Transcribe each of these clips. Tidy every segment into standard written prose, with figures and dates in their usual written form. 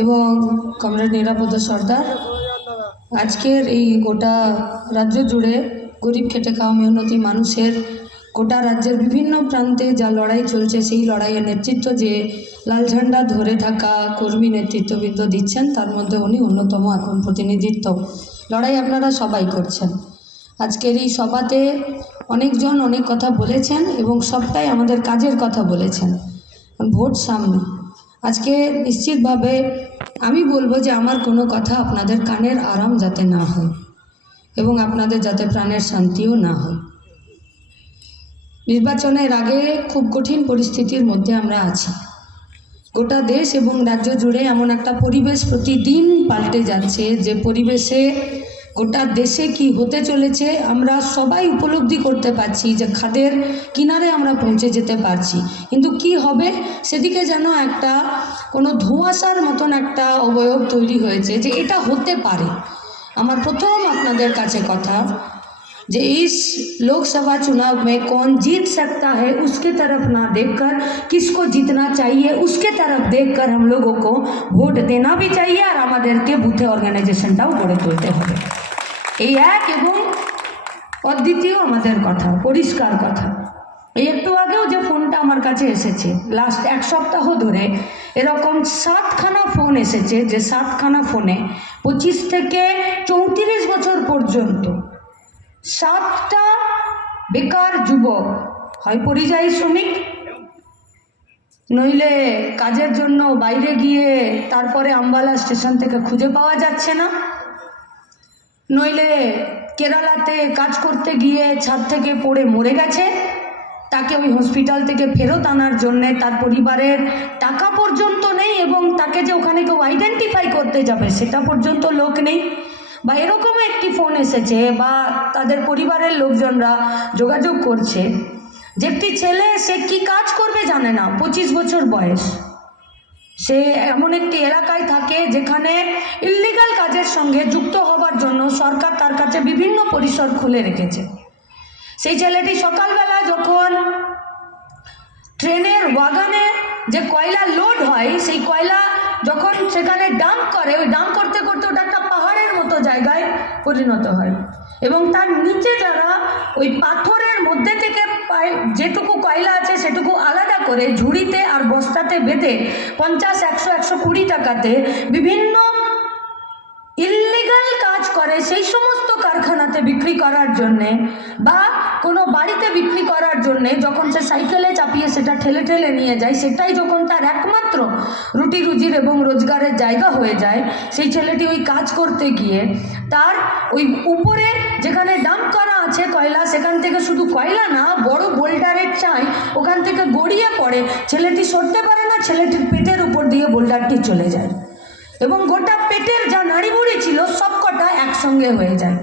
এবং কমরেড নিরাপদ সর্দার আজকের এই গোটা রাজ্য জুড়ে গরিব খেটে খাওয়া মেহনতি মানুষের গোটা রাজ্যের বিভিন্ন প্রান্তে যা লড়াই চলছে সেই লড়াইয়ের নেতৃত্ব যে লাল ঝান্ডা ধরে থাকা কর্মী নেতৃত্ববৃন্দ দিচ্ছেন তার মধ্যে উনি অন্যতম এখন প্রতিনিধিত্ব। লড়াই আপনারা সবাই করছেন। আজকের এই সভাতে অনেকজন অনেক কথা বলেছেন এবং সবটাই আমাদের কাজের কথা বলেছেন। ভোট সামনে, আজকে নিশ্চিতভাবে আমি বলবো যে আমার কোনো কথা আপনাদের কানের আরাম যাতে না হয় এবং আপনাদের যাতে প্রাণের শান্তিও না হয়। নির্বাচনের আগে খুব কঠিন পরিস্থিতির মধ্যে আমরা আছি। গোটা দেশ এবং রাজ্য জুড়ে এমন একটা পরিবেশ প্রতিদিন পাল্টে যাচ্ছে যে পরিবেশে গোটা দেশে কি হতে চলেছে আমরা সবাই উপলব্ধি করতে পারছি যে খাদের কিনারে আমরা পৌঁছে যেতে পারছি, কিন্তু কি হবে সেদিকে যেন একটা কোনো ধোঁয়াশার মতন একটা অবয়ব তৈরি হয়েছে যে এটা হতে পারে। আমার প্রথম আপনাদের কাছে কথা যে इस लोकसभा चुनाव में कौन जीत सकता है उसके तरफ ना देखकर किसको जीतना चाहिए उसके तरफ देखकर हम लोगों को वोट देना भी चाहिए और আমাদেরকে বুথে অর্গানাইজেশনটাও গড়ে তুলতে হবে। এই এক এবং অদ্বিতীয় আমাদের কথা, পরিষ্কার কথা। এই একটু আগেও যে ফোনটা আমার কাছে এসেছে, লাস্ট এক সপ্তাহ ধরে এরকম 7খানা ফোন এসেছে যে 7খানা ফোনে 25 থেকে 34 বছর পর্যন্ত 7টা বেকার যুবক, হয় পরিযায়ী শ্রমিক, নইলে কাজের জন্য বাইরে গিয়ে তারপরে আম্বালা স্টেশন থেকে খুঁজে পাওয়া যাচ্ছে না, নইলে কেরালাতে কাজ করতে গিয়ে ছাদ থেকে পড়ে মরে গেছে, তাকে ওই হসপিটাল থেকে ফেরত আনার জন্যে তার পরিবারের টাকা পর্যন্ত নেই এবং তাকে যে ওখানে কেউ আইডেন্টিফাই করতে যাবে সেটা পর্যন্ত লোক নেই। বা এরকম একটি ফোন এসেছে বা তাদের পরিবারের লোকজনরা যোগাযোগ করছে যে একটি ছেলে, সে কি কাজ করবে জানে না, 25 বছর বয়স, সে এমন একটি এলাকায় থাকে যেখানে ইল্লিগাল কাজের সঙ্গে যুক্ত হবার জন্য সরকার তার কাছে বিভিন্ন পরিসর খুলে রেখেছে। সেই ছেলেটি সকালবেলা যখন ট্রেনের ওয়াগনে যে কয়লা লোড হয় সেই কয়লা যখন সেখানে ডাম্প করে, ওই ডাম্প করতে করতে ওটা একটা পাহাড়ের মতো জায়গায় পরিণত হয় এবং তার নিচে যারা ওই পাথরের মধ্যে থেকে যেটুকু কয়লা আছে সেটুকু আলাদা করে ঝুড়িতে আর বস্তাতে বেঁধে 50, 100, 120 টাকাতে বিভিন্ন ইল্লিগাল কাজ করে সেই সমস্ত কারখানাতে বিক্রি করার জন্যে বা কোনো বাড়িতে বিক্রি করার জন্যে যখন সে সাইকেলে চাপিয়ে সেটা ঠেলে ঠেলে নিয়ে যায়, সেটাই যখন তার একমাত্র রুটি রুজির এবং রোজগারের জায়গা হয়ে যায়, সেই ছেলেটি ওই কাজ করতে গিয়ে তার ওই উপরে যেখানে ডাম্প করা আছে কয়লা, সেখান থেকে শুধু কয়লা না বড় বোল্ডারের চাই ওখান থেকে গড়িয়ে পড়ে, ছেলেটি সরতে পারে না, ছেলেটির পেটের উপর দিয়ে বোল্ডারটি চলে যায় এবং গোটা পেটের যা নাড়িভুড়ি ছিল সবকটা একসঙ্গে হয়ে যায়।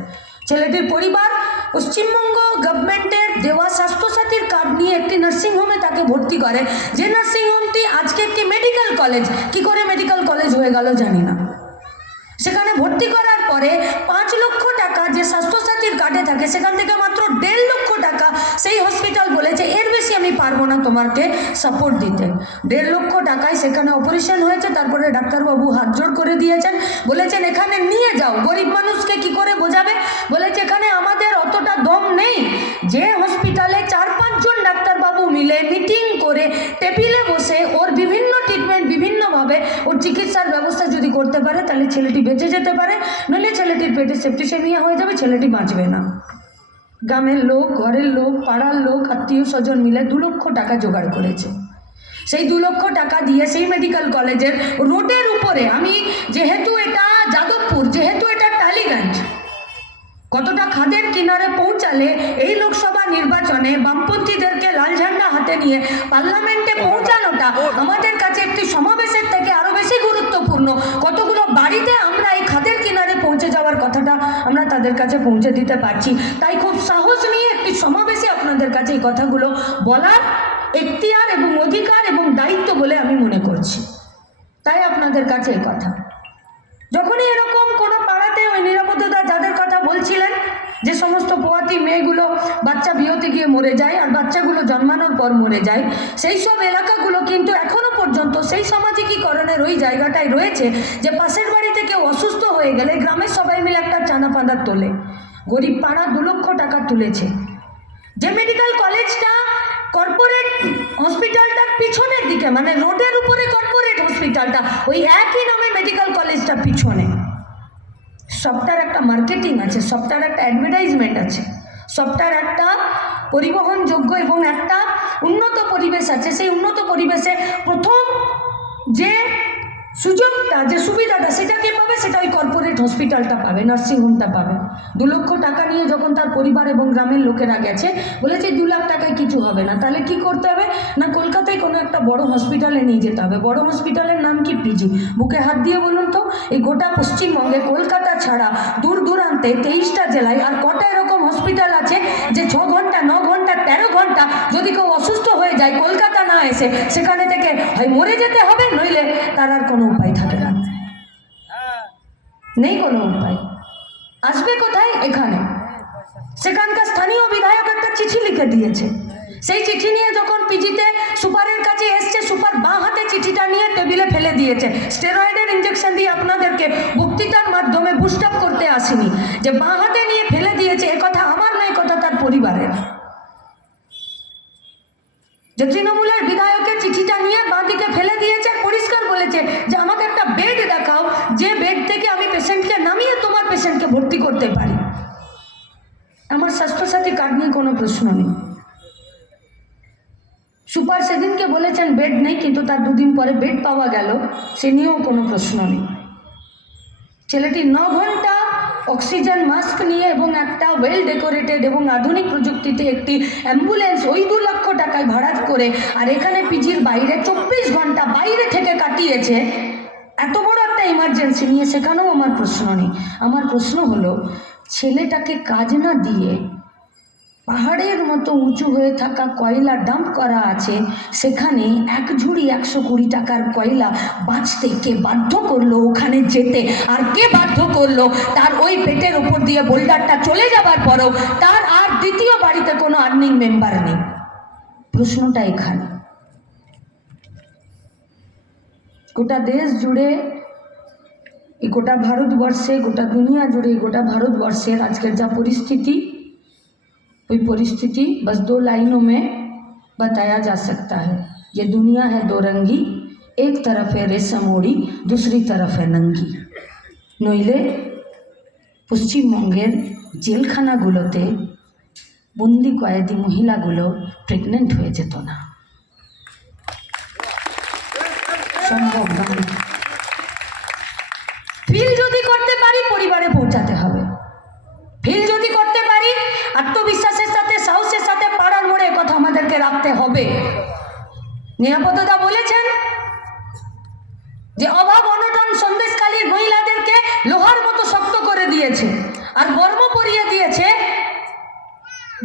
ছেলেটির পরিবার পশ্চিমবঙ্গ গভর্নমেন্টের দেওয়া স্বাস্থ্যসাথীর কার্ড নিয়ে একটি নার্সিংহোমে তাকে ভর্তি করে, যে নার্সিংহোমটি আজকে একটি মেডিকেল কলেজ। কি করে মেডিকেল কলেজ হয়ে গেল জানি না। সেখানে ভর্তি করার পরে 5 লক্ষ টাকা যে স্বাস্থ্যসাথীর কার্ডে থাকে সেখান থেকে মাত্র 1.5 লক্ষ টাকা সেই হসপিটাল বলেছে এর বেশি আমি পারবো না তোমাকে সাপোর্ট দিতে। 1.5 লক্ষ টাকায় সেখানে অপারেশন হয়েছে, তারপরে ডাক্তারবাবু হাত জোড় করে দিয়েছেন, বলেছেন এখানে নিয়ে যাও। গরিব মানুষকে কি করে বোঝাবে, বলেছে এখানে আমাদের অতটা দম নেই যে হসপিটালে 4-5 জন ডাক্তারবাবু মিলে মিটিং করে টেবিলে বসে ওর বিভিন্ন ট্রিটমেন্ট বিভিন্নভাবে ওর চিকিৎসার ব্যবস্থা যদি করতে পারে তাহলে ছেলেটি বেঁচে যেতে পারে, নইলে ছেলেটির পেটে সেপ্টিসেমিয়া হয়ে যাবে, ছেলেটি বাঁচবে না। গ্রামের লোক, ঘরের লোক, পাড়ার লোক, আত্মীয় স্বজন মিলে 2 লক্ষ টাকা জোগাড় করেছে। সেই 2 লক্ষ টাকা দিয়ে সেই মেডিকেল কলেজের রোডের উপরে, আমি যেহেতু এটা যাদবপুর, যেহেতু এটা টালিগঞ্জ, কতটা খাদের কিনারে পৌঁছালে এই লোকসভা নির্বাচনে বামপন্থীদেরকে লাল ঝান্ডা হাতে নিয়ে পার্লামেন্টে পৌঁছানোটা আমাদের কাছে একটি সমাবেশের থেকে আরো বেশি গুরুত্বপূর্ণ। কতগুলো বাড়িতে আমরা এই খাদের কিনারে পৌঁছে যাওয়ার কথাটা আমরা তাদের কাছে পৌঁছে দিতে পারছি। তাই খুব সাহস নিয়ে একটি সমাবেশে আপনাদের কাছে এই কথাগুলো বলার এখতিয়ার এবং অধিকার এবং দায়িত্ব বলে আমি মনে করছি। তাই আপনাদের কাছে এই কথা, যখনই এরকম কোনো পাড়াতে ওই নিরাপত্তা যাদের কথা বলছিলেন যে সমস্ত পোয়াতি মেয়েগুলো বাচ্চা বিয়েতে গিয়ে মরে যায় আর বাচ্চাগুলো জন্মানোর পর মরে যায়, সেই সব এলাকাগুলো কিন্তু এখনো পর্যন্ত সেই সামাজিকীকরণের ওই জায়গাটায় রয়েছে যে পাশের বাড়িতে কেউ অসুস্থ হয়ে গেলে গ্রামের সবাই মিলে একটা চাঁদা পাঁদা তোলে। গরিব পাড়া 2 লক্ষ টাকা তুলেছে। যে মেডিকেল কলেজটা কর্পোরেট হসপিটালটার পিছনের দিকে, মানে রোডের উপরে কর্পোরেট হসপিটালটা, ওই একই নামে মেডিকেল কলেজটা পিছনে, সবটার একটা মার্কেটিং আছে, সবটার একটা অ্যাডভার্টাইজমেন্ট আছে, সবটার একটা পরিবহনযোগ্য এবং একটা উন্নত পরিবেশ আছে। সেই উন্নত পরিবেশে প্রথম যে সুযোগটা, যে সুবিধাটা, সেটা কে পাবে? সেটা ওই কর্পোরেট হসপিটালটা পাবে, নার্সিংহোমটা পাবে। 2 লক্ষ টাকা নিয়ে যখন তার পরিবার এবং গ্রামের লোকেরা গেছে, বলেছে 2 লাখ টাকায় কিছু হবে না। তাহলে কি করতে হবে? না, কলকাতায় কোনো একটা বড় হসপিটালে নিয়ে যেতে হবে। বড় হসপিটালের নাম কি? পিজি। বুকে হাত দিয়ে বলুন তো, এই গোটা পশ্চিমবঙ্গে কলকাতা ছাড়া দূর দূরান্তে 23টা জেলায় আর কটা এরকম হসপিটাল আছে যে 6 ঘন্টা, 9 ঘন্টা, 13 ঘন্টা যদি কেউ অসুস্থ হয়ে যায়, কলকাতা না এসে সেখানে থেকে হয় মরে যেতে হবে, নইলে তার আর কোনো উপায় থাকে না, নেই কোনো উপায়। আসবে কোথায়? এখানে। সেখানকার স্থানীয় বিধায়ক একটা চিঠি লিখে দিয়েছে। সেই চিঠি নিয়ে যখন পিজিতে সুপারের কাছে এসছে, সুপার বাঁ হাতে চিঠিটা নিয়ে টেবিলে ফেলে দিয়েছে। স্টেরয়েডের ইঞ্জেকশন দিয়ে আপনাদেরকে বক্তৃতার মাধ্যমে বুস্ট আপ করতে আসিনি, যে বাঁ হাতে নিয়ে ফেলে দিয়েছে। এ কথা আমার নয়, কথা তার পরিবারের। যে তৃণমূলের বিধায়কের চিঠিটা নিয়ে বাঁ দিকে ফেলে দিয়েছে, পরিষ্কার বলেছে যে আমাকে একটা বেড দেখাও, যে বেড থেকে আমি পেশেন্টকে নামিয়ে তোমার পেশেন্টকে ভর্তি করতে পারি। আমার স্বাস্থ্যসাথী কার্ড নিয়ে কোনো প্রশ্ন নেই। সুপার সেদিনকে বলেছেন বেড নেই, কিন্তু তার 2 দিন পরে বেড পাওয়া গেল, সে নিয়েও কোনো প্রশ্ন নেই। ছেলেটি 9 ঘন্টা অক্সিজেন মাস্ক নিয়ে এবং একটা ওয়েল ডেকোরেটেড এবং আধুনিক প্রযুক্তিতে একটি অ্যাম্বুলেন্স ওই 2 লক্ষ টাকায় ভাড়া করে, আর এখানে পিজির বাইরে 24 ঘন্টা বাইরে থেকে কাটিয়েছে এত বড় একটা ইমার্জেন্সি নিয়ে। সেখানেও আমার প্রশ্ন নেই। আমার প্রশ্ন হলো, ছেলেটাকে কাজ না দিয়ে পাহাড়ের মতো উঁচু হয়ে থাকা কয়লা ডাম্প করা আছে, সেখানে 1 ঝুড়ি 120 টাকার কয়লা বাঁচতে কে বাধ্য করলো ওখানে যেতে? আর কে বাধ্য করলো তার ওই পেটের উপর দিয়ে বোল্ডারটা চলে যাবার পরও তার আর দ্বিতীয় বাড়িতে কোনো আর্নিং মেম্বার নেই? প্রশ্নটা এখানে। গোটা দেশ জুড়ে, গোটা ভারতবর্ষে, গোটা দুনিয়া জুড়ে, গোটা ভারतवर्षেर আজকের যা পরিস্থিতি, कोई परिस्थिति बस 2 लाइनों में बताया जा सकता है। ये दुनिया है 2 रंगी, एक तरफ है रेशम ओढ़ी, दूसरी तरफ है नंगी। नইলে পশ্চিমবঙ্গের জেলখানাগুলোতে বন্দি কয়েদি মহিলাগুলো প্রেগনেন্ট হয়ে যেত না। সম্ভব নয়। ফিল যদি করতে পারি, পরিবারে পৌঁছাতে হবে। ফিল যদি করতে পারি, আত্মবিশ্বাসের সাথে, সাহসের সাথে পাড়ার মোড়ে কথা আমাদেরকে রাখতে হবে। নিরাপত্তা বলেছেন যে অভাব অনটন সন্দেশকালীর মহিলাদেরকে লোহার মতো শক্ত করে দিয়েছে আর বর্ম পরিয়ে দিয়েছে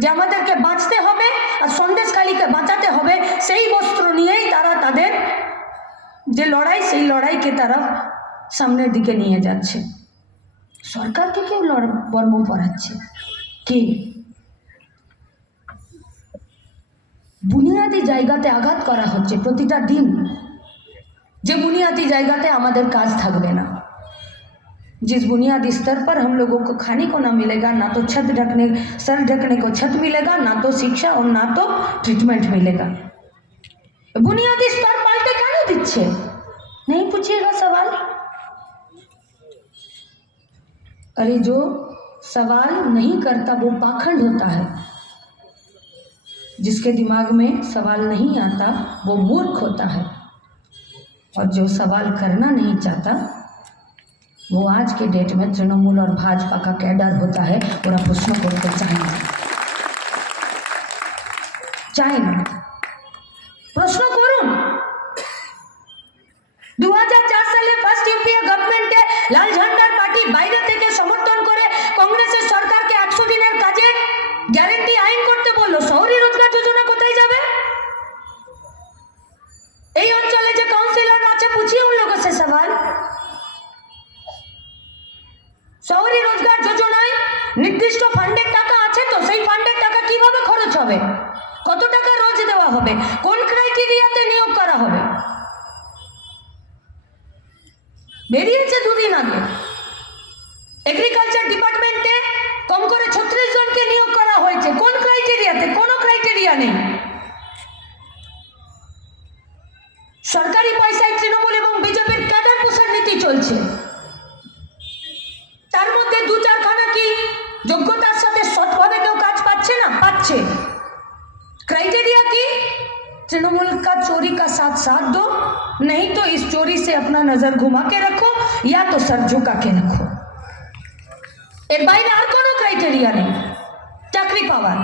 যে আমাদেরকে বাঁচতে হবে আর সন্দেশকালীকে বাঁচাতে হবে। সেই বস্ত্র নিয়েই তারা তাদের যে লড়াই, সেই লড়াইকে তারা সামনের দিকে নিয়ে যাচ্ছে। সরকারকে কেউ বর্ম পরাচ্ছে? কে? বুনিয়াদি জায়গাতে আঘাত করা হচ্ছে প্রতিটা দিন, যে বুনিयादी জায়গাতে আমাদের কাজ থাকবে না। जिस बुनियादी स्तर पर हम लोगों को खाने को ना मिलेगा, ना तो छत ढकने, सर ढकने को छत मिलेगा, ना तो शिक्षा और ना तो ट्रीटमेंट मिलेगा। बुनियादी स्तर पाल्टे क्यों दिच्छे? नहीं पूछिएगा सवाल। अरे जो सवाल नहीं करता वो पाखंड होता है। जिसके दिमाग में सवाल नहीं आता वो मूर्ख होता है, और जो सवाल करना नहीं चाहता वो आज के डेट में तृणमूल और भाजपा का कैडर होता है। ওরা প্রশ্ন করতে চায় না। প্রশ্ন করুন। 2004 সালে ফার্স্ট ইউপিএ গভর্নমেন্টে লাল ঝান্ডার পার্টি বাইরে থেকে সমর্থন করে কংগ্রেসের সরকারকে 100 দিনের কাজে গ্যারান্টি আইন করতে বললো। শহরি রোজগার যোজনা কোথায় যাবে? এই অঞ্চলে যে কাউন্সিলর আছে, पूछिए उन लोगों से सवाल। শহরি রোজগার যোজনায় নির্দিষ্ট ফান্ডের বেরিয়েছে দুদিন আগে। এগ্রিকালচার ডিপার্টমেন্টে কম করে 36 জনকে নিয়োগ করা হয়েছে। কোন ক্রাইটেরিয়াতে? কোনো ক্রাইটেরিয়া নেই। সরকারি পয়সায় তৃণমূল এবং বিজেপির ক্যাডার পোষার নীতি চলছে। তার মধ্যে দু চারখানা কি যোগ্যতার সাথে সৎভাবে কেউ কাজ পাচ্ছে না? পাচ্ছে। क्राइटेरिया की तृणमूल का चोरी का साथ साथ दो, नहीं तो इस चोरी से अपना नजर घुमा के रखो या तो सर झुका के रखो। এর বাইরে আর কোনো ক্রাইটেরিয়া নেই চাকরি পাওয়ার।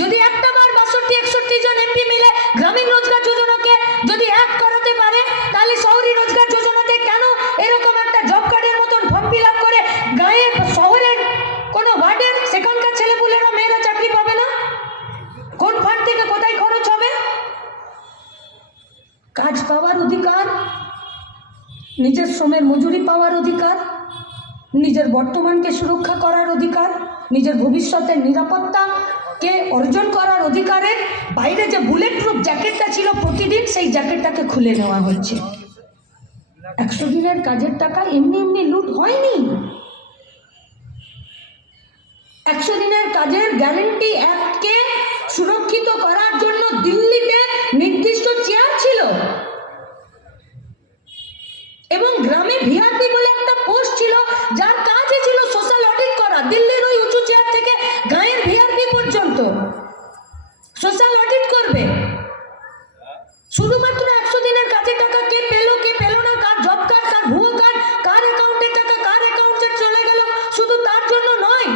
যদি একটা বার 62-61 জন এমপি মিলে গ্রামীণ রোজগার যোজনাকে যদি এক করাতে পারে, তাহলে শহরি রোজগার যোজনাতে কেন এরকম একটা জব কার্ডের মতন ফর্ম ফিল আপ করে গাঁয়ের শহরের কোনো ওয়ার্ডের সেখানকার ছেলেপুলেরা মেয়েরা চাকরি পাবে না? কোন ফান্ড থেকে কোথায় খরচ হবে? কাজ পাওয়ার অধিকার, নিজের শ্রমের মজুরি পাওয়ার অধিকার, নিজের বর্তমানকে সুরক্ষা করার অধিকার, নিজের ভবিষ্যতের নিরাপত্তাকে অর্জন করার অধিকারের বাইরে যে বুলেট প্রুফ জ্যাকেটটা ছিল প্রতিদিন, সেই জ্যাকেটটাকে খুলে নেওয়া হচ্ছে। 100 দিনের কাজের টাকা এমনি এমনি লুট হয়নি। 100 দিনের কাজের গ্যারেন্টি অ্যাক্টকে সুরক্ষিত করার জন্য দিল্লিতে নির্দিষ্ট চেয়ার ছিল এবং গ্রামে ভিআরপি বলে একটা পোস্ট ছিল, যার কাজই ছিল সোশ্যাল অডিট করা। দিল্লির ওই উঁচু চেয়ার থেকে গাঁয়ের ভিআরপি পর্যন্ত সোশ্যাল অডিট করবে। শুধুমাত্র 100 দিনের কাজের টাকা কে পেলো কে পেলো না, কার জব কার্ড, কার ভুয়ো কার্ড, কার অ্যাকাউন্টের টাকা কার অ্যাকাউন্টে চলে গেল, শুধু তার জন্য নয়,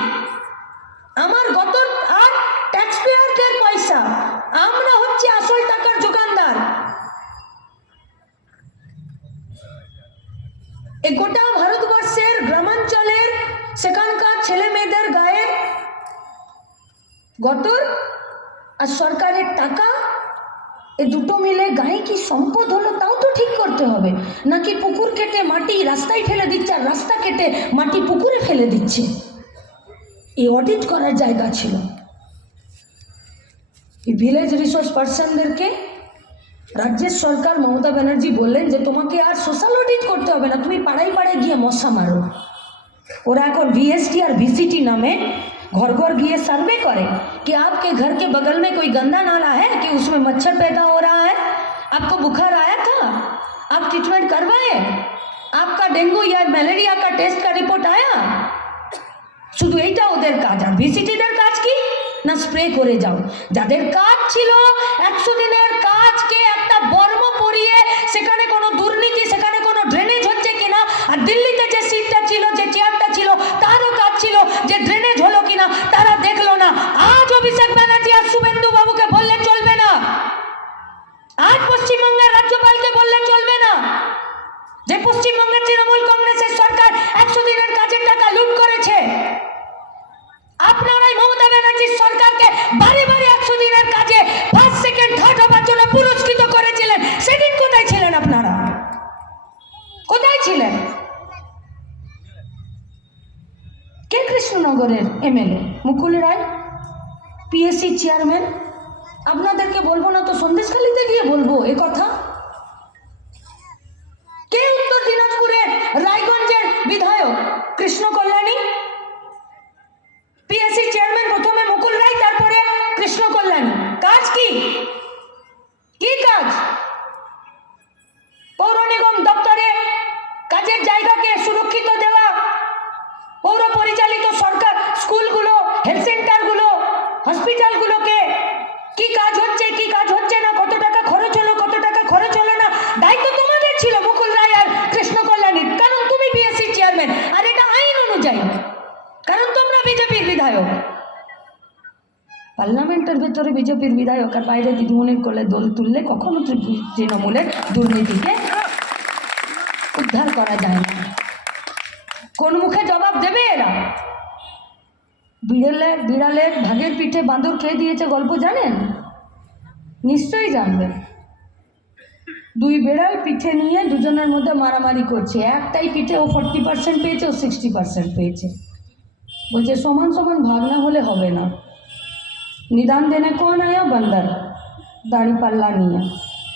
আমার গত আর ট্যাক্স পেয়ারদের পয়সা, আমরা হচ্ছে আসল টাকার যোগানদার। এই গোটা ভারতবর্ষের গ্রামাঞ্চলের সেখানকার ছেলে মেয়েদের গায়ের গতর আর সরকারের টাকা, এই দুটো মিলে গায়ে কি সম্পদ হলো তাও তো ঠিক করতে হবে। নাকি পুকুর কেটে মাটি রাস্তায় ফেলে দিচ্ছে আর রাস্তা কেটে মাটি পুকুরে ফেলে দিচ্ছে? এই অডিট করার জায়গা ছিল। এই ভিলেজ রিসোর্স পার্সনদেরকে রাজ্যের সরকার মমতা ব্যানার্জি বললেন যে তোমাকে আর সোশ্যাল অডিট করতে হবে না, তুমি পাড়ায় পাড়ায় গিয়ে মশা মারো। ওরা এখন VST আর VCT নামে घर घर गए सर्वे करें कि आपके घर के बगल में कोई गंदा नाला है कि उसमें मच्छर पैदा हो रहा है, आपको बुखार आया था, आप ट्रीटमेंट करवाए, आपका डेंगू या मलेरिया का टेस्ट का रिपोर्ट आया? শুধু এইটা ওদের কাজ। আর ভিসিটিদের কাজ কি না? স্প্রে করে যাও। যাদের কাজ ছিল 100 দিনের কাজকে একটা বর্ম পরিয়ে সেখানে কোনো দুর্নীতি, সেখানে কোনো ড্রেনেজ হচ্ছে কিনা, আর দিল্লিতে যে সিটটা ছিল, যে চেয়ারটা ছিল, তারও কাজ ছিল যে ড্রেনেজ হলো কিনা, তারা দেখলো না। আজ অভিষেক ব্যানার্জি আর শুভেন্দু বাবুকে বললে চলবে না, আজ পশ্চিমবঙ্গের রাজ্যপালকে বললে চলবে না যে পশ্চিমবঙ্গের তৃণমূল কংগ্রেসের সরকার 100 দিনের কাজের টাকা লুট করেছে। আপনারাই মমতা ব্যানার্জির সরকারকে বারে বারে 100 দিনের কাজে ফার্স্ট সেকেন্ড থার্ড হবার জন্য পুরস্কৃত করেছিলেন। সেদিন কোথায় ছিলেন আপনারা? কোথায় ছিলেন? কে কৃষ্ণনগরের MLA Mukul Roy, PSC chairman? আপনাদেরকে বলবো না তো সন্দেশখালীতে গিয়ে বলবো এ কথা। কে উত্তর দিনাজপুরের রায়গঞ্জের বিধায়ক কৃষ্ণ কল্যাণী? PSC চেয়ারম্যান প্রথমে মুকুল রায়, তারপরে কৃষ্ণ কল্যাণী। কাজ কি? কি কাজ? পৌর নিগম দপ্তরে কাজের জায়গাকে সুরক্ষিত দেওয়া, পৌর পরিচালিত সরকার স্কুলগুলো, হেলথ সেন্টারগুলো, হসপিটালগুলোকে কি কাজ হচ্ছে কি কাজ হচ্ছে না, কত টাকা খরচ হলো কত টাকা খরচ হলো না, দায়িত্ব তোমাদের ছিল মুকুল রায় আর কৃষ্ণ কল্যাণীর। কারণ তুমি PSC চেয়ারম্যান, আর এটা আইন অনুযায়ী, কারণ তোমরা বিজেপির বিধায়ক। পার্লামেন্টের ভেতরে বিজেপির বিধায়ক আর বাইরে দিদিমণির কোলে দোল তুললে কখনো তৃণমূলের দুর্নীতিকে উদ্ধার করা যায় না। কোন মুখে জবাব দেবে এরা? বিড়ালের ভাগের পিঠে বাঁদর খেয়ে দিয়েছে গল্প জানেন? নিশ্চয়ই জানবেন। দুই বেড়াল পিঠে নিয়ে দুজনের মধ্যে মারামারি করছে, একটাই পিঠে ও 40% পেয়েছে, ও 60% পেয়েছে। বলছে সমান সমান ভাগ না হলে হবে না। निदान देने कौन आया? बंदर दाढ़ी पल्ला नहीं है।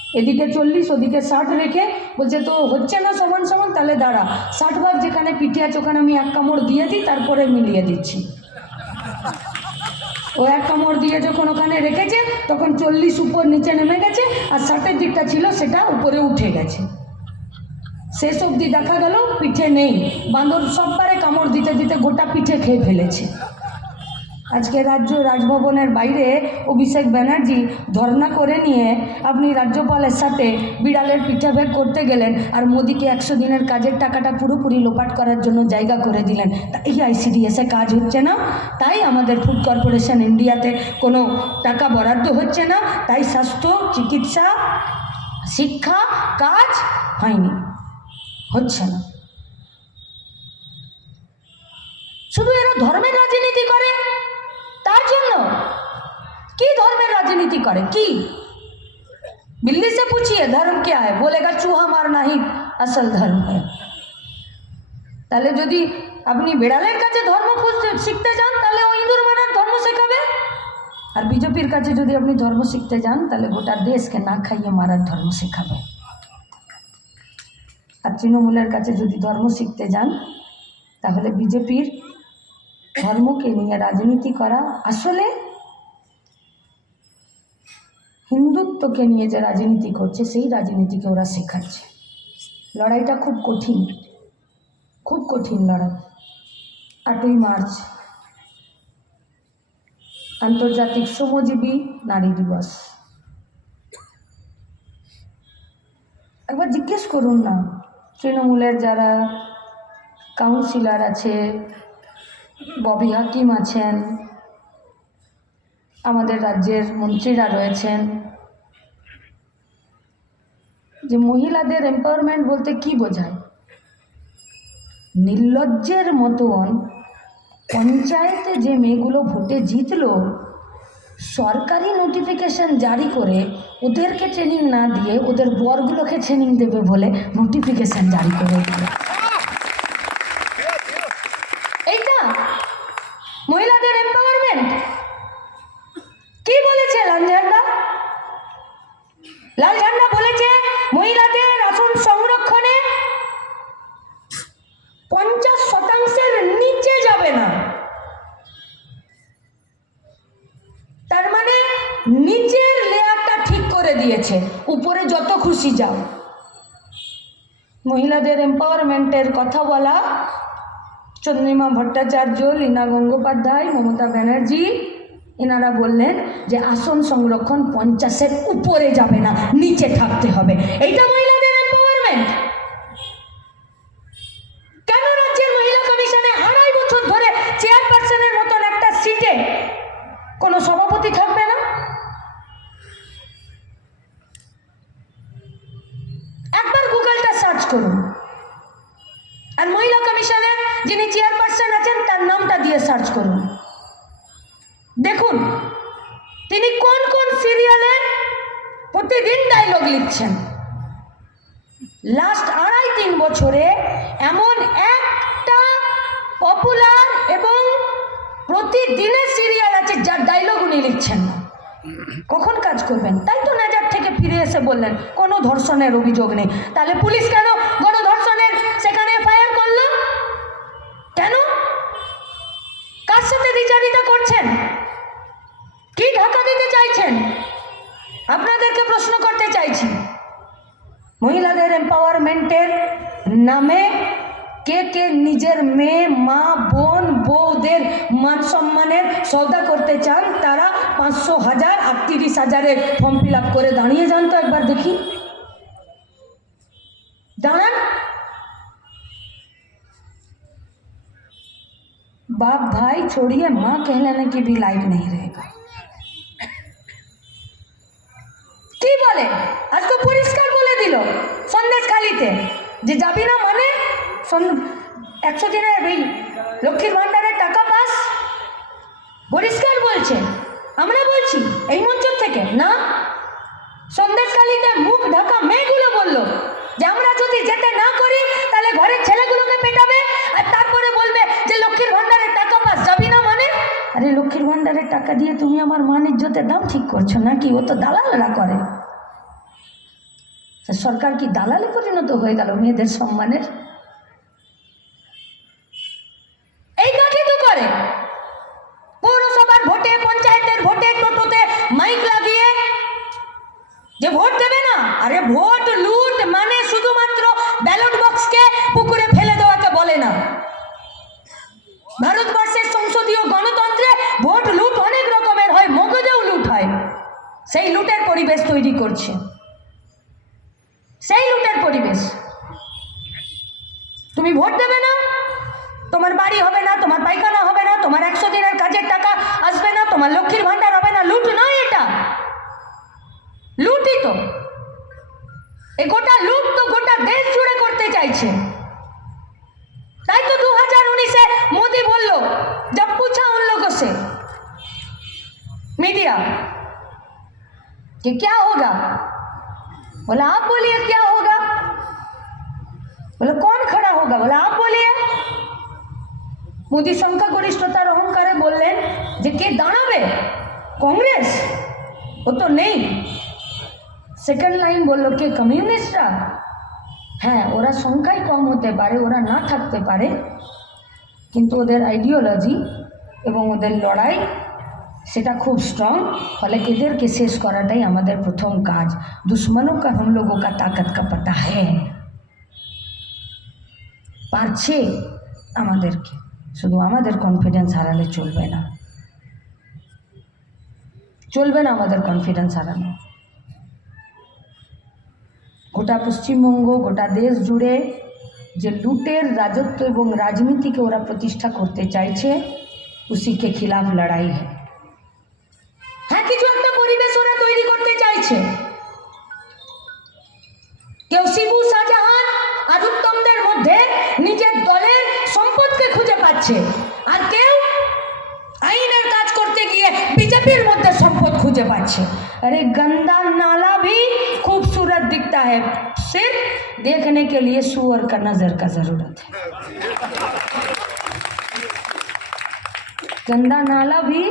এদিকে 40 ওদিকে 60 রেখে বলছে তো হচ্ছে না সমান সমান, তাহলে দাঁড়া 60 ভাগ যেখানে পিঠে আছে ওখানে আমি এক কামড় দিয়ে দিই, তারপরে মিলিয়ে দিচ্ছি। ও এক কামড় দিয়ে যখন ওখানে রেখেছে তখন 40 উপর নিচে নেমে গেছে, আর 60-এর দিকটা ছিল সেটা উপরে উঠে গেছে। শেষ অবধি দেখা গেল পিঠে নেই, বাঁদর সববারে কামড় দিতে দিতে গোটা পিঠে খেয়ে ফেলেছে। আজকে রাজভবনের বাইরে অভিষেক ব্যানার্জি ধর্ণা করে নিয়ে আপনি রাজ্যপালের সাথে বিড়ালের পিঠাভেদ করতে গেলেন, আর মোদিকে 100 দিনের কাজের টাকাটা পুরোপুরি লোপাট করার জন্য জায়গা করে দিলেন। তাই ICDS-এ কাজ হচ্ছে না, তাই আমাদের ফুড কর্পোরেশন ইন্ডিয়াতে কোনো টাকা বরাদ্দ হচ্ছে না, তাই স্বাস্থ্য, চিকিৎসা, শিক্ষা কাজ হয়নি, হচ্ছে না। শুধু এরা ধর্মের রাজনীতি করে, তার জন্য কি ধর্মের রাজনীতি করে? কি बिल्ली से पूछिए धर्म क्या है, बोलेगा चूहा मारना ही असल धर्म है। তাহলে যদি আপনি বিড়ালের কাছে ধর্ম শিখতে যান তাহলে ও ইঁদুর মারার ধর্ম শেখাবে, আর বিজেপির কাছে যদি আপনি ধর্ম শিখতে যান তাহলে গোটা দেশকে না খাইয়ে মারার ধর্ম শেখাবে। আর তৃণমূলের কাছে যদি ধর্ম শিখতে যান তাহলে বিজেপির ধর্মকে নিয়ে রাজনীতি করা, আসলে হিন্দুত্বকে নিয়ে যে রাজনীতি করছে সেই রাজনীতিকে ওরা শেখাচ্ছে। লড়াইটা খুব কঠিন, খুব কঠিন লড়াই। 8ই মার্চ আন্তর্জাতিক শ্রমজীবী নারী দিবস। একবার জিজ্ঞেস করুন না, তৃণমূলের যারা কাউন্সিলর আছে, ববি হাকিম আছেন, আমাদের রাজ্যের মন্ত্রীরা রয়েছেন, যে মহিলাদের এম্পাওয়ারমেন্ট বলতে কি বোঝায়। নির্লজ্জের মতন পঞ্চায়েতে যে মেয়েগুলো ভোটে জিতলো, সরকারি নোটিফিকেশন জারি করে ওদেরকে ট্রেনিং না দিয়ে ওদের বরগুলোকে ট্রেনিং দেবে বলে নোটিফিকেশন জারি করে দিল। এইটা মহিলাদের এম্পাওয়ারমেন্ট? কি বলেছে লাল ঝান্ডা? লাল ঝান্ডা বলেছে মহিলাদের আসন সংরক্ষণে 50% নিচে যাবে না। তার মানে নিচের লেয়ারটা ঠিক করে দিয়েছে, উপরে যত খুশি যাও। মহিলাদের এম্পাওয়ারমেন্টের কথা বলা চন্দ্রিমা ভট্টাচার্য, লীনা গঙ্গোপাধ্যায়, মমতা ব্যানার্জি, এনারা বললেন যে আসন সংরক্ষণ 50-এর উপরে যাবে না, নিচে থাকতে হবে। এইটা মহিলাদের এম্পাওয়ারমেন্ট? কেন রাজ্যের মহিলা কমিশনে 2.5 বছর ধরে চেয়ারপারসনের মতন একটা সিটে কোনো সভাপতি থাকবে না? একবার গুগলটা সার্চ করুন, আর মহিলা কমিশনের যিনি চেয়ারপারসন আছেন তার নামটা দিয়ে সার্চ করুন, দেখুন তিনি কোন কোন সিরিয়ালে প্রতিদিন ডায়লগ লিখছেন। লাস্ট 2.5-3 বছরে এমন একটা পপুলার এবং প্রতিদিনের সিরিয়াল আছে যার ডায়লগ উনি লিখছেন না। কখন কাজ করবেন? তাই তো নাজার থেকে ফিরে এসে বললেন কোনো ধর্ষণের অভিযোগ নেই। তাহলে পুলিশ কেন গণধর্ষণের সেখানে এফআইআর করল? কেন? কার সাথে দ্বিচারিতা করছেন? কি ঢাকা দিতে চাইছেন? আপনাদেরকে প্রশ্ন করতে চাইছি, মহিলাদের এম্পাওয়ারমেন্টের নামে কে কে নিজের মেয়ে, মা, বোন, বউদের মান সম্মানের সৌদা করতে চান? তারা 500, 1000 আর 30,000-এর ফর্ম ফিল আপ করে দাঁড়িয়ে যান তো একবার দেখি, দাঁড়ান। बाप भाई छोड़िए, माँ कहलाने की भी लायक नहीं रहेगा। কি বলে? আজ তো পরিষ্কার বলে দিল সন্দেশখালিতে যে যাবি না মানে 100 দিনের এই লক্ষ্মীর ভান্ডারের টাকা পাস। পরিষ্কার বলছে। আমরা বলছি এই মঞ্চ থেকে না, সন্দেশখালিতে মুখ ঢাকা মেয়েগুলো বলল যে আমরা যদি যেতে না করি তাহলে ঘরের ছেলেগুলোকে পেটাবে, আর তারপরে বলবে যে লক্ষ্মীর ভান্ডারের টাকা পাস, যাবি না মানে। আরে লক্ষ্মীর ভান্ডারের টাকা দিয়ে তুমি আমার মান ইজ্জতের দাম ঠিক করছো নাকি? ও তো দালালরা করে। সরকার কি দালালে পরিণত হয়ে গেল মেয়েদের সম্মানের? এই কাকে তো করে পৌরসভার ভোটে, পঞ্চায়েতের ভোটে টোটোতে মাইক লাগিয়ে যে ভোট দেবে না। আরে ভোট লুট মানে শুধুমাত্র ব্যালট বক্সকে পুকুরে ফেলে দেওয়াকে বলে না। ভারতবর্ষের সংসদীয় গণতন্ত্রে ভোট লুট অনেক রকমের হয়, মগজেও লুট হয়। সেই লুটের পরিবেশ তৈরি করছে, সেই লুটের পরিবেশ। তুমি ভোট দেবে না, তোমার বাড়ি হবে না, তোমার পায়খানা হবে না, তোমার 100 দিনের কাজের টাকা আসবে না, তোমার লক্ষ্মীর ভান্ডার হবে না। লুট নয় এটা, লুটই তো। এই গোটা লুট তো গোটা দেশ জুড়ে করতে চাইছে। তাই তো 2019-এ मोदी बोल जब पूछा उन लोगों से मीडिया कि क्या होगा, बोला आप बोलिए क्या होगा। बोला कौन खड़ा होगा, बोला आप बोलिए। मोदी সংখ্যাগরিষ্ঠতার অহংকারে বললেন যে কে দাঁড়াবে, কংগ্রেস, ও তো নেই। সেকেন্ড লাইন বললো কে কমিউনিস্টরা। হ্যাঁ, ওরা সংখ্যায় কম হতে পারে, ওরা না থাকতে পারে, কিন্তু ওদের আইডিওলজি এবং ওদের লড়াই সেটা খুব স্ট্রং। ফলে এদেরকে শেষ করাটাই আমাদের প্রথম কাজ। দুশ্মনों का हम लोगों का ताकत का पता है। পারছে আমাদেরকে, শুধু আমাদের কনফিডেন্স হারালে চলবে না, চলবে না আমাদের কনফিডেন্স হারানো। গোটা পশ্চিমবঙ্গ, গোটা দেশ জুড়ে যে লুটের রাজত্ব এবং রাজনীতিকে ওরা প্রতিষ্ঠা করতে চাইছে, उसी के खिलाफ लड़ाई है। হ্যাঁ, কিছু একটা পরিবেশ ওরা তৈরি করতে চাইছে। কেউ শিবু, শাহজাহান আর উত্তমদের মধ্যে নিজের দলের সম্পদকে খুঁজে পাচ্ছে, আর কেউ আইনের কাজ করতে গিয়ে বিজেপির মধ্যে সম্পদ খুঁজে পাচ্ছে। अरे गंदा नाला भी खूबसूरत दिखता है, सिर्फ देखने के लिए सूअर का नजर का जरूरत है। गंदा नाला भी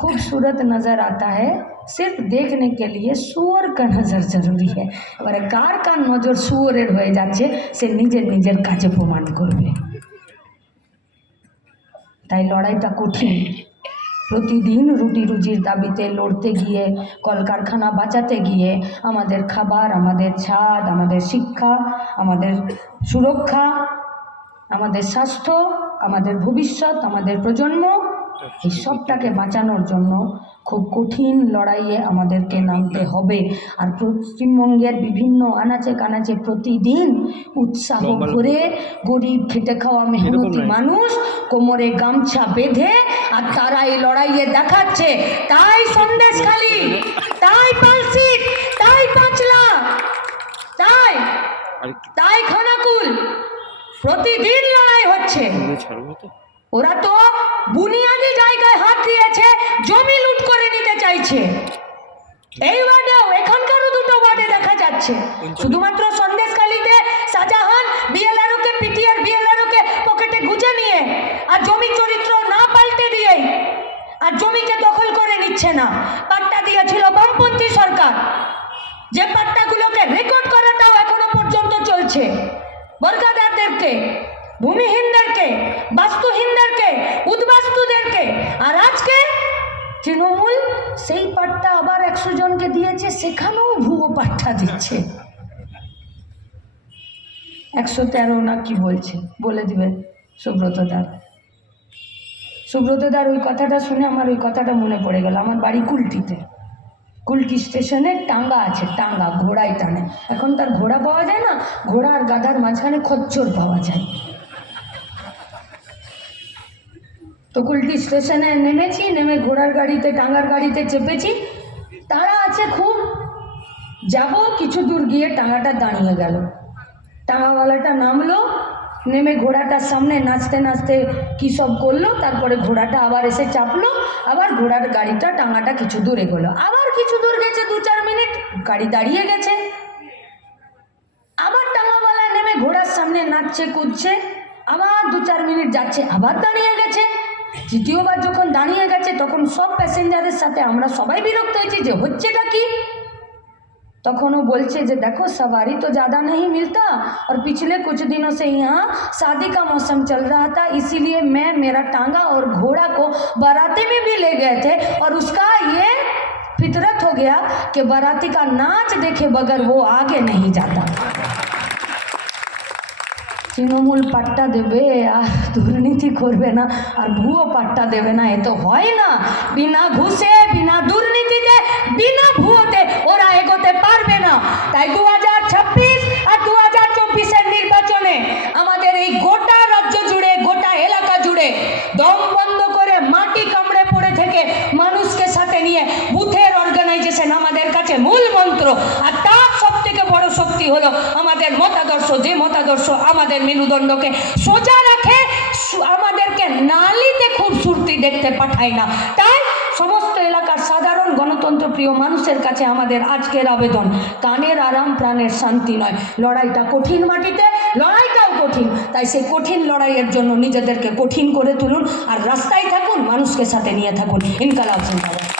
खूबसूरत नजर आता है, सिर्फ देखने के लिए सूअर का नजर जरूरी है। এবারে কার কার নজর সুয়রের হয়ে যাচ্ছে সে নিজের নিজের কাজে প্রমাণ করবে। তাই লড়াইটা কঠিন। প্রতিদিন রুটি রুজির দাবিতে লড়তে গিয়ে, কলকারখানা বাঁচাতে গিয়ে আমাদের খাবার, আমাদের ছাদ, আমাদের শিক্ষা, আমাদের সুরক্ষা, আমাদের স্বাস্থ্য, আমাদের ভবিষ্যৎ, আমাদের প্রজন্ম, এই সবটাকে বাঁচানোর জন্য খুব কঠিন লড়াইয়ে আমাদেরকে নামতে হবে। আর পশ্চিমবঙ্গের বিভিন্ন আনাচে কানাচে প্রতিদিন উৎসাহ ভরে গরিব খেটে খাওয়া মেহনতি মানুষ কোমরে গামছা বেঁধে আর তারা এই লড়াইয়ে দেখাচ্ছে। তাই সন্দেশখালী, তাই পালসিট, তাই পাঁচলা, তাই খানাকুল প্রতিদিন লড়াই হচ্ছে। ওরা তো বুনিয়াদি জায়গায় হাত দিয়েছে, জমি লুট করে নিতে চাইছে। এই ওয়ার্ডেও, এখানকারও দুটো ওয়ার্ডে দেখা যাচ্ছে। শুধুমাত্র সন্দেশখালীতে শাহজাহান বিএলআরওকে, পিটিআর বিএলআরওকে পকেটে গুঁজে নিয়ে আর জমি চরিত্র না পাল্টে দিয়ে আর জমিকে দখল করে নিচ্ছে না। পাট্টা দিয়েছিল বামপন্থী সরকার, যে পাট্টাগুলোকে রেকর্ড করাটাও এখনো পর্যন্ত চলছে। বর্গাদারদেরকে, ভূমিহীনদেরকে, বাস্তুহীনদেরকে, উদ্বাস্তুদেরকে। আর আজকে তৃণমূল সেই পাট্টা আবার 100 জনকে দিয়েছে, সেখানেও ভুয়ো পাট্টা দিচ্ছে। 113 না কি বলছে, বলে দিবে সুব্রতদার। সুব্রতদার ওই কথাটা শুনে আমার ওই কথাটা মনে পড়ে গেল। আমার বাড়ি কুলটিতে, কুলটি স্টেশনে টাঙ্গা আছে, টাঙ্গা ঘোড়ায় টানে। এখন তার ঘোড়া পাওয়া যায় না, ঘোড়া আর গাধার মাঝখানে খচ্চর পাওয়া যায়। তো কুলটি স্টেশনে নেমেছি, নেমে ঘোড়ার গাড়িতে, টাঙ্গার গাড়িতে চেপেছি। তারা আছে খুব, যাব কিছু দূর গিয়ে টাঙ্গাটা দাঁড়িয়ে গেল। টাঙ্গাওয়ালাটা নামলো, নেমে ঘোড়াটার সামনে নাচতে নাচতে কী সব করলো। তারপরে ঘোড়াটা আবার এসে চাপলো, আবার ঘোড়ার গাড়িটা, টাঙ্গাটা কিছু দূর এগোলো। আবার কিছু দূর গেছে, 2-4 মিনিট, গাড়ি দাঁড়িয়ে গেছে। আবার টাঙ্গাওয়ালা নেমে ঘোড়ার সামনে নাচছে কুদছে, আবার 2-4 মিনিট যাচ্ছে, আবার দাঁড়িয়ে গেছে। তৃতীয়বার যখন দাঁড়িয়ে গেছে তখন সব প্যাসেঞ্জারের সাথে আমরা সবাই বিরক্ত হয়েছি যে হচ্ছেটা কি। तखन वो बोलছে যে देखो सवारी तो ज़्यादा नहीं मिलता और पिछले कुछ दिनों से यहाँ शादी का मौसम चल रहा था, इसीलिए मैं मेरा टांगा और घोड़ा को बाराती में भी ले गए थे और उसका ये फितरत हो गया कि बाराती का नाच देखे बगैर वो आगे नहीं जाता। তৃণমূল পাট্টা দেবে আর দুর্নীতি করবে না আর ভুয়ো পাট্টা দেবে না, এ তো হয় না। বিনা ঘুষে, বিনা দুর্নীতিতে, বিনা ভুয়োতে ওরা এগোতে পারবে না। তাই 2026 আর 2024-এর নির্বাচনে আমাদের এই গোটা রাজ্য জুড়ে, গোটা এলাকা জুড়ে দম বন্ধ করে মাটি কামড়ে পড়ে থেকে মানুষকে সাথে নিয়ে বুথের অর্গানাইজেশন আমাদের কাছে মূল মন্ত্র। আর তার সব থেকে বড় শক্তি হলো আমাদের মতাদর্শ, যে মতাদর্শ আমাদের মেরুদণ্ডকে সোজা রাখে, আমাদেরকে নালিতে খুবসুরতি দেখতে পাঠায় না। তাই সমস্ত এলাকার সাধারণ গণতন্ত্র প্রিয় মানুষের কাছে আমাদের আজকের আবেদন, কানের আরাম প্রাণের শান্তি নয়। লড়াইটা কঠিন মাটিতে, লড়াইটাও কঠিন। তাই সেই কঠিন লড়াইয়ের জন্য নিজেদেরকে কঠিন করে তুলুন আর রাস্তায় থাকুন, মানুষকে সাথে নিয়ে থাকুন। ইনকালাব জিন্দাবাদ।